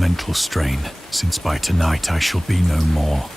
mental strain, since by tonight I shall be no more.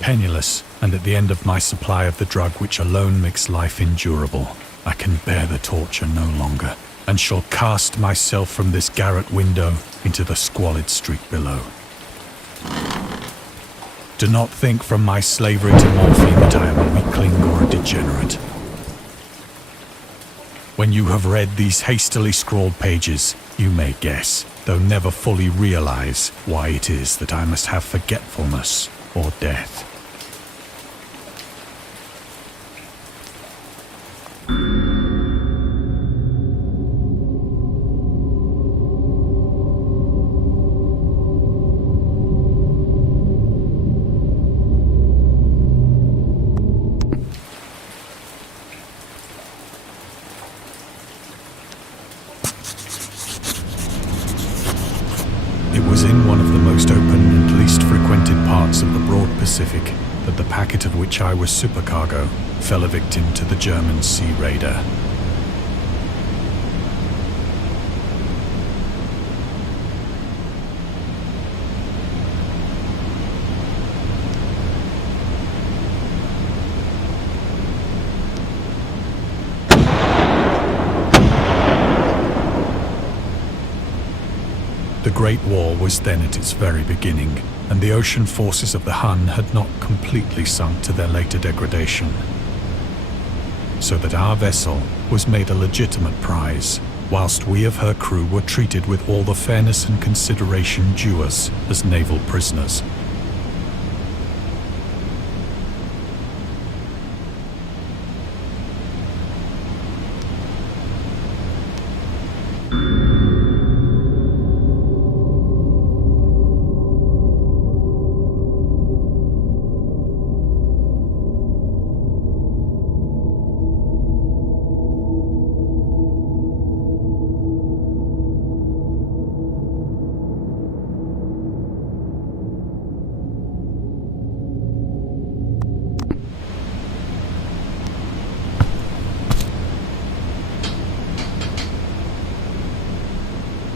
Penniless, and at the end of my supply of the drug which alone makes life endurable, I can bear the torture no longer, and shall cast myself from this garret window into the squalid street below. Do not think from my slavery to morphine that I am a weakling or a degenerate. When you have read these hastily scrawled pages, you may guess, though never fully realize, why it is that I must have forgetfulness or death. It was in one of the most open and least frequented parts of the broad Pacific that the packet of which I was supercargo fell a victim to the German sea raider. The Great War was then at its very beginning, and the ocean forces of the Hun had not completely sunk to their later degradation. So that our vessel was made a legitimate prize, whilst we of her crew were treated with all the fairness and consideration due us as naval prisoners.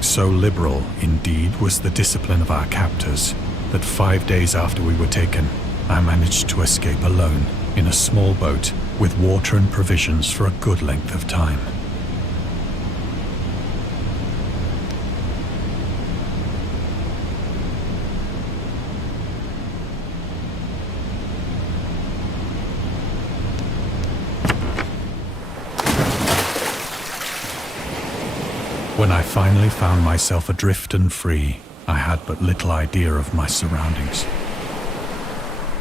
So liberal, indeed, was the discipline of our captors, that 5 days after we were taken, I managed to escape alone, in a small boat, with water and provisions for a good length of time. When I finally found myself adrift and free, I had but little idea of my surroundings.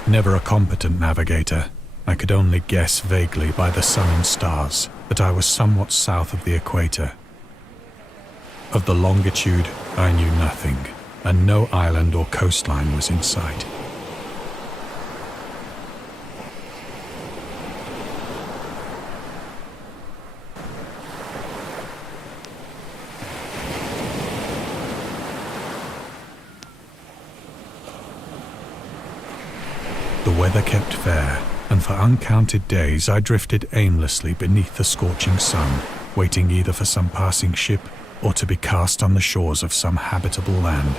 Never a competent navigator, I could only guess vaguely by the sun and stars that I was somewhat south of the equator. Of the longitude, I knew nothing, and no island or coastline was in sight. The weather kept fair, and for uncounted days I drifted aimlessly beneath the scorching sun, waiting either for some passing ship or to be cast on the shores of some habitable land.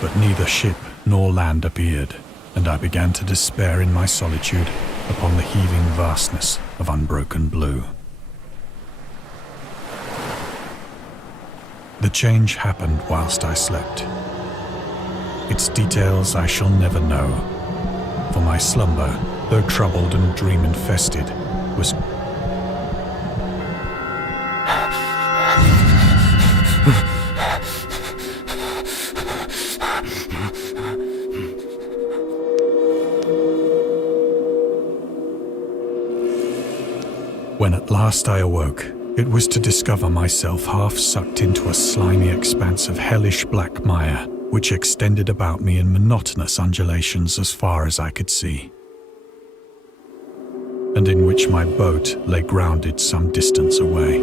But neither ship nor land appeared, and I began to despair in my solitude upon the heaving vastness of unbroken blue. The change happened whilst I slept. Its details I shall never know, for my slumber, though troubled and dream-infested, was When at last last I awoke, it was to discover myself half sucked into a slimy expanse of hellish black mire, which extended about me in monotonous undulations as far as I could see, and in which my boat lay grounded some distance away.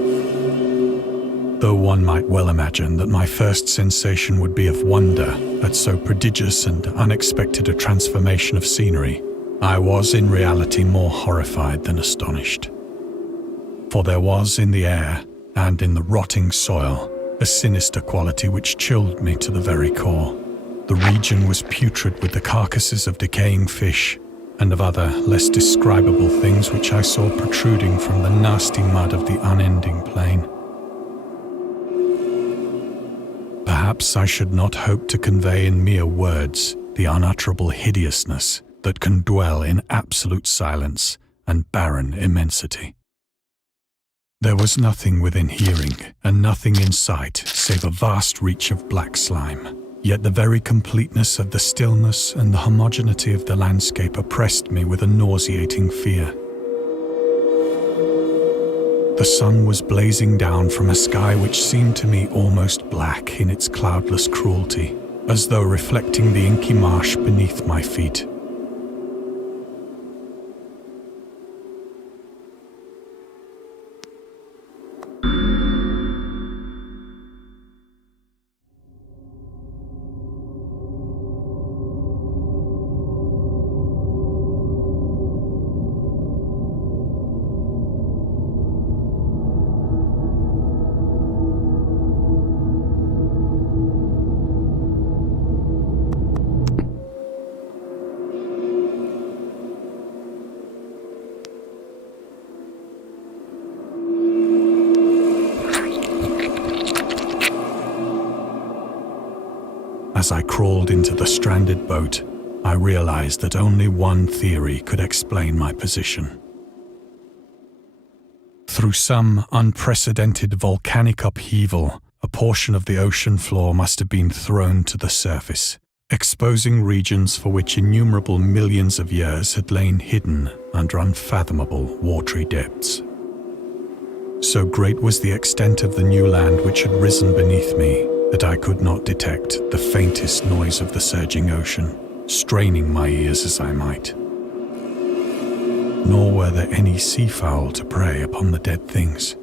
Though one might well imagine that my first sensation would be of wonder at so prodigious and unexpected a transformation of scenery, I was in reality more horrified than astonished. For there was in the air and in the rotting soil a sinister quality which chilled me to the very core. The region was putrid with the carcasses of decaying fish and of other less describable things which I saw protruding from the nasty mud of the unending plain. Perhaps I should not hope to convey in mere words the unutterable hideousness that can dwell in absolute silence and barren immensity. There was nothing within hearing and nothing in sight save a vast reach of black slime, yet the very completeness of the stillness and the homogeneity of the landscape oppressed me with a nauseating fear. The sun was blazing down from a sky which seemed to me almost black in its cloudless cruelty, as though reflecting the inky marsh beneath my feet. As I crawled into the stranded boat, I realized that only one theory could explain my position. Through some unprecedented volcanic upheaval, a portion of the ocean floor must have been thrown to the surface, exposing regions for which innumerable millions of years had lain hidden under unfathomable watery depths. So great was the extent of the new land which had risen beneath me that I could not detect the faintest noise of the surging ocean, straining my ears as I might. Nor were there any seafowl to prey upon the dead things.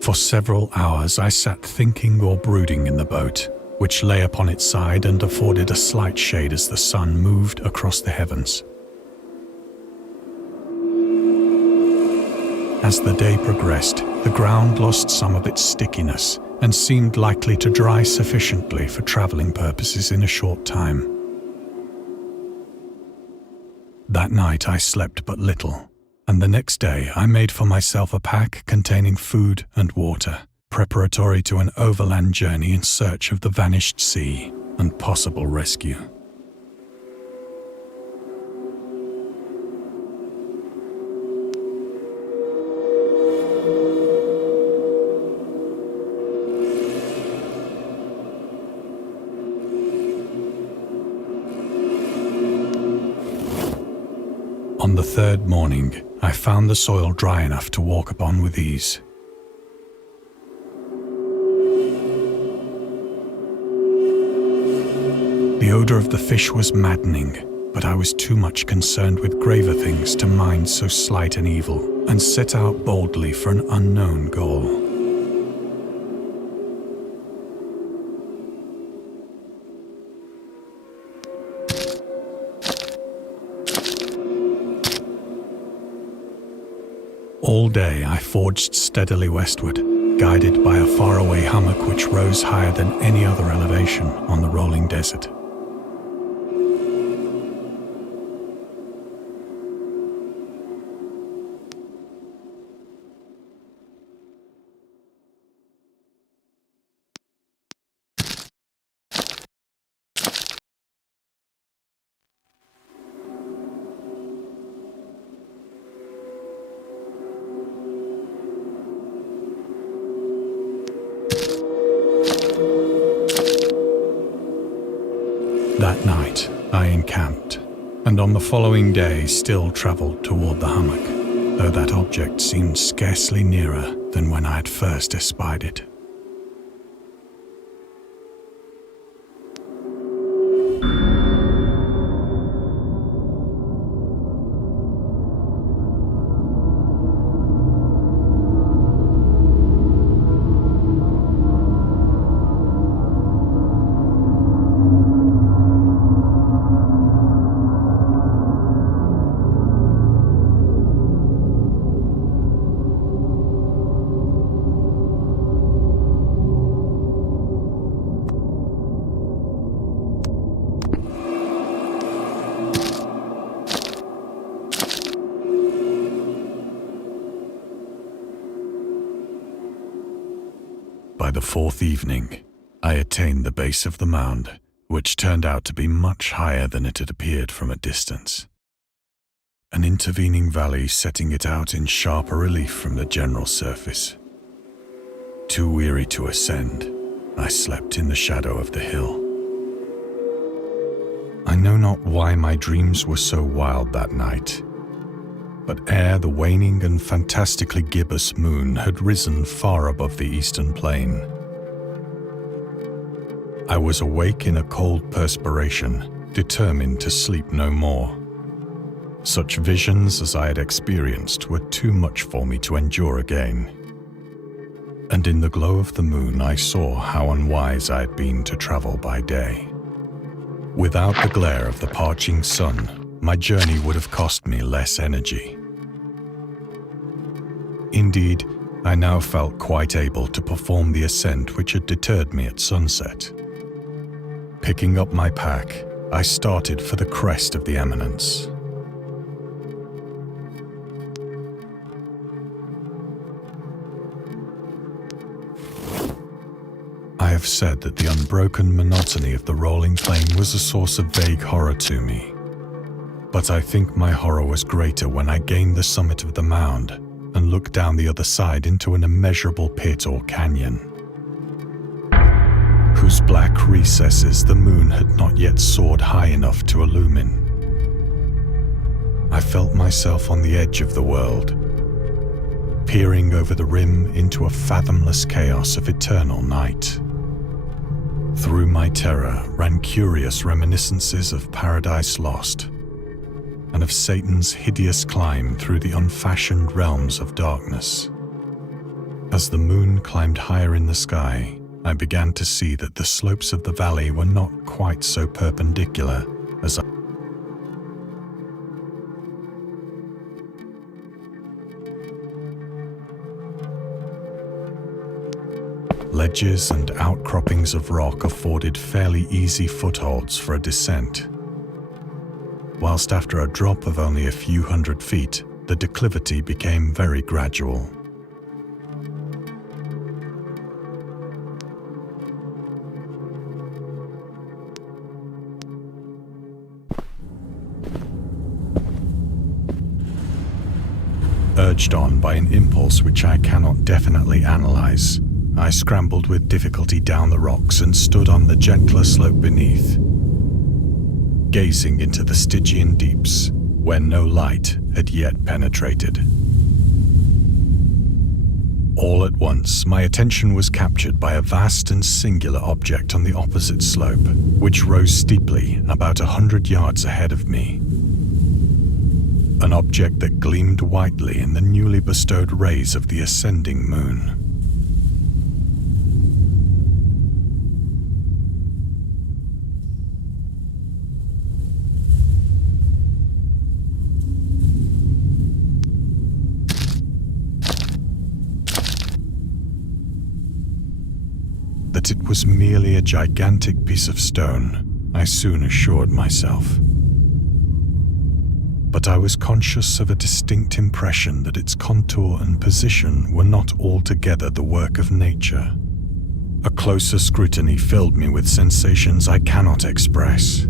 For several hours I sat thinking or brooding in the boat, which lay upon its side and afforded a slight shade as the sun moved across the heavens. As the day progressed, the ground lost some of its stickiness and seemed likely to dry sufficiently for traveling purposes in a short time. That night I slept but little, and the next day I made for myself a pack containing food and water, preparatory to an overland journey in search of the vanished sea and possible rescue. On the third morning, I found the soil dry enough to walk upon with ease. The odor of the fish was maddening, but I was too much concerned with graver things to mind so slight an evil, and set out boldly for an unknown goal. All day I forged steadily westward, guided by a faraway hummock which rose higher than any other elevation on the rolling desert. I encamped, and on the following day still travelled toward the hummock, though that object seemed scarcely nearer than when I had first espied it. By the fourth evening, I attained the base of the mound, which turned out to be much higher than it had appeared from a distance. An intervening valley setting it out in sharper relief from the general surface. Too weary to ascend, I slept in the shadow of the hill. I know not why my dreams were so wild that night, but ere the waning and fantastically gibbous moon had risen far above the eastern plain, I was awake in a cold perspiration, determined to sleep no more. Such visions as I had experienced were too much for me to endure again. And in the glow of the moon I saw how unwise I had been to travel by day. Without the glare of the parching sun, my journey would have cost me less energy. Indeed, I now felt quite able to perform the ascent which had deterred me at sunset. Picking up my pack, I started for the crest of the eminence. I have said that the unbroken monotony of the rolling plain was a source of vague horror to me. But I think my horror was greater when I gained the summit of the mound and looked down the other side into an immeasurable pit or canyon, whose black recesses the moon had not yet soared high enough to illumine. I felt myself on the edge of the world, peering over the rim into a fathomless chaos of eternal night. Through my terror ran curious reminiscences of Paradise Lost, and of Satan's hideous climb through the unfashioned realms of darkness. As the moon climbed higher in the sky, I began to see that the slopes of the valley were not quite so perpendicular as I Ledges and outcroppings of rock afforded fairly easy footholds for a descent, whilst after a drop of only a few hundred feet, the declivity became very gradual. Urged on by an impulse which I cannot definitely analyze, I scrambled with difficulty down the rocks and stood on the gentler slope beneath, gazing into the Stygian deeps where no light had yet penetrated. All at once, my attention was captured by a vast and singular object on the opposite slope, which rose steeply about 100 yards ahead of me. An object that gleamed whitely in the newly bestowed rays of the ascending moon. That it was merely a gigantic piece of stone, I soon assured myself. But I was conscious of a distinct impression that its contour and position were not altogether the work of nature. A closer scrutiny filled me with sensations I cannot express.